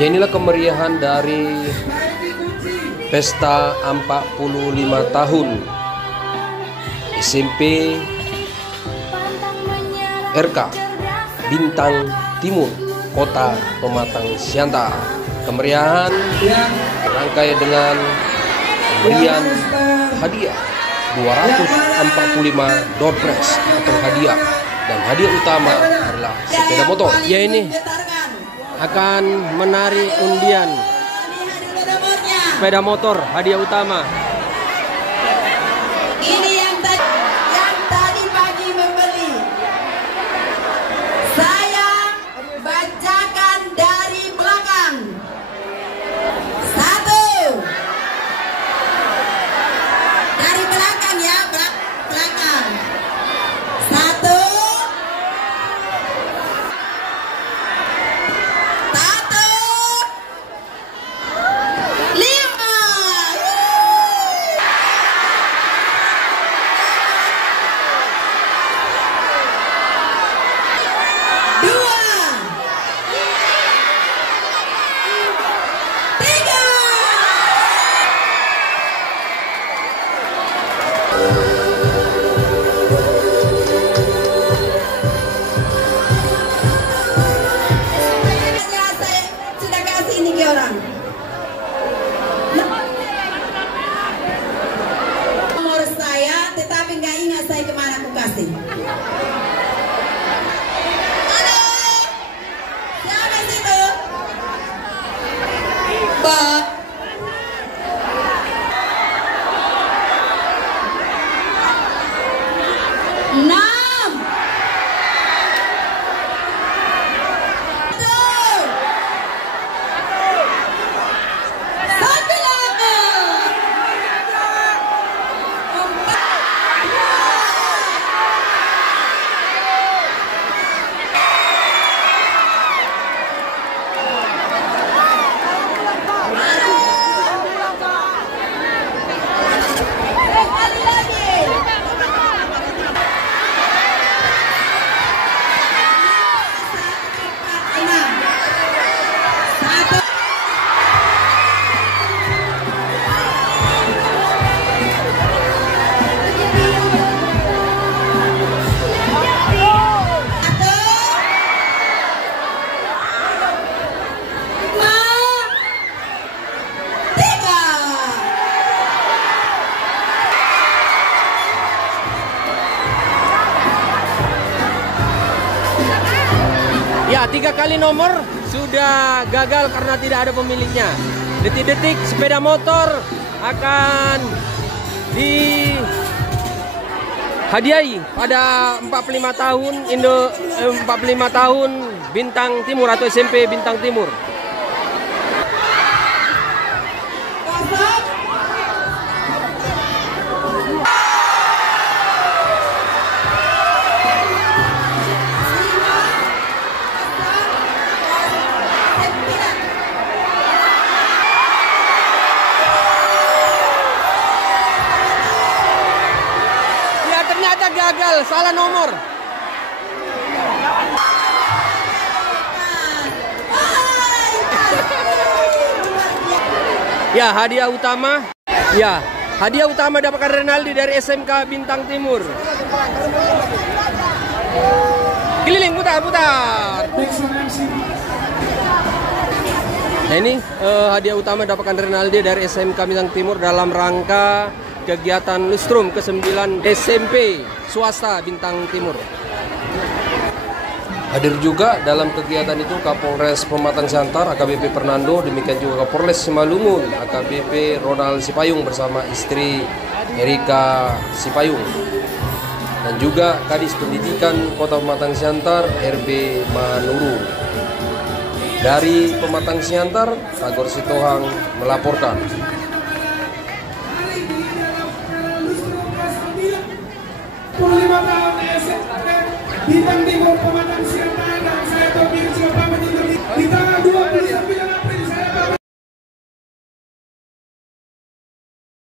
Ya, inilah kemeriahan dari pesta 45 tahun SMP RK Bintang Timur, Kota Pematang Siantar. Kemeriahan rangkai dengan pemberian hadiah 245 door prize atau hadiah, dan hadiah utama adalah sepeda motor. Ya, ini akan menarik undian sepeda motor hadiah utama. Ini yang tadi pagi membeli. Saya bacakan dari belakang. 1. Dari belakang ya, belakang. 1. Nomor saya, tetapi nggak ingat saya kemana aku kasih. Halo, siapa situ? Mbak. Ya, 3 kali nomor sudah gagal karena tidak ada pemiliknya. Detik-detik sepeda motor akan dihadiahi pada 45 tahun Bintang Timur atau SMP Bintang Timur. Gagal, salah nomor. Ya, hadiah utama. Ya, hadiah utama dapatkan Renaldi dari SMK Bintang Timur. Keliling putar-putar. Nah, ini hadiah utama dapatkan Renaldi dari SMK Bintang Timur dalam rangka kegiatan Lustrum ke-9 SMP swasta Bintang Timur. Hadir juga dalam kegiatan itu Kapolres Pematang Siantar AKBP Fernando, demikian juga Kapolres Simalungun AKBP Ronald Sipayung bersama istri Erika Sipayung, dan juga Kadis Pendidikan Kota Pematang Siantar RB Manuru. Dari Pematang Siantar, Tagor Sitohang melaporkan. Tahun SMP Bintang Timur Pematang Siantar.